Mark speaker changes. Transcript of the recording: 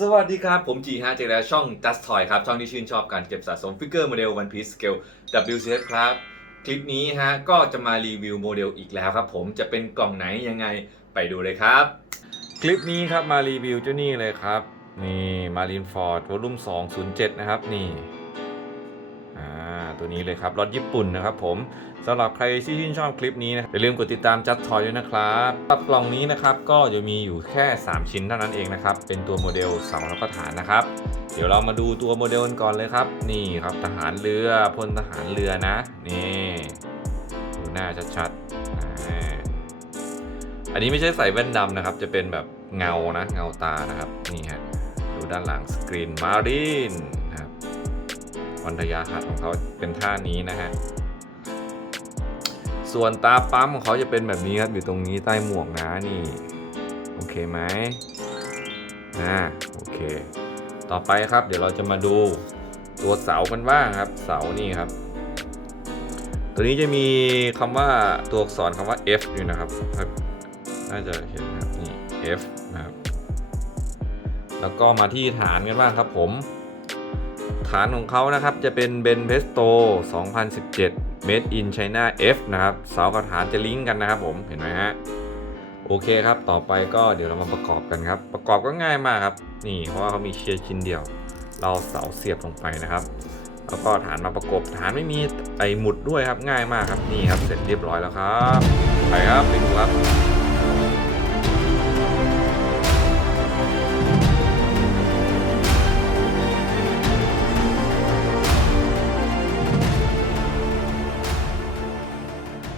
Speaker 1: สวัสดีครับ ผมจีฮะเจอแล้วช่อง Just Toy ครับ ช่องที่ชื่นชอบการเก็บสะสมฟิกเกอร์โมเดล One Piece Scale WCS ครับ คลิปนี้ฮะ ก็จะมารีวิวโมเดลอีกแล้วครับผมจะเป็นกล่องไหนยังไงไปดูเลยครับ คลิปนี้ครับมารีวิวเจ้านี่เลยครับ นี่มารีนฟอร์ดวอลุ่ม207 นะครับ นี่ ตัวนี้เลยครับรถญี่ปุ่นนะครับผมสำหรับใครที่ชื่นชอบคลิปนี้นะอย่าลืมกดติดตามจัดทอยด้วยนะครับตับกล่องนี้นะครับก็จะมีอยู่แค่ 3 ชิ้นเท่านั้นเองนะครับ เป็นตัวโมเดลเสาแล้วก็ฐานนะครับ เดี๋ยวเรามาดูตัวโมเดลกันก่อนเลยครับ นี่ครับทหารเรือพลทหารเรือนะนี่ดูหน้าชัดๆอันนี้ไม่ใช่ใส่แว่นดำนะครับ จะเป็นแบบเงานะเงาตานะครับนี่ฮะดูด้านหลังสกรีนมารีน นะครันทยาหัดของเขาเป็นท่านี้นะฮะ ส่วนตาปั๊มของเขาจะเป็นแบบนี้ครับอยู่ตรงนี้ใต้หมวกนะนี่ โอเคไหมอ่าโอเค ต่อไปครับ เดี๋ยวเราจะมาดูตัวเสากันบ้างครับ เสานี่ครับ ตัวนี้จะมีคำว่าตัวอักษรคำว่า F อยู่นะครับน่าจะเห็นครับนี่ F นะครับ แล้วก็มาที่ฐานกันบ้างครับผม ฐานของเขานะครับจะเป็นเบนเพสโต2017 Made in China F นะครับเสากับฐานจะลิงก์กันนะครับผมเห็นไหมฮะโอเคครับต่อไปก็เดี๋ยวเรามาประกอบกันครับ ประกอบก็ง่ายมากครับ นี่เพราะว่าเขามีเชียร์ชิ้นเดียว เราเสาเสียบลงไปนะครับ แล้วก็ฐานมาประกบฐานไม่มีไอหมุดด้วยครับง่ายมากครับนี่ครับเสร็จเรียบร้อยแล้วครับ ไปครับไปดูครับ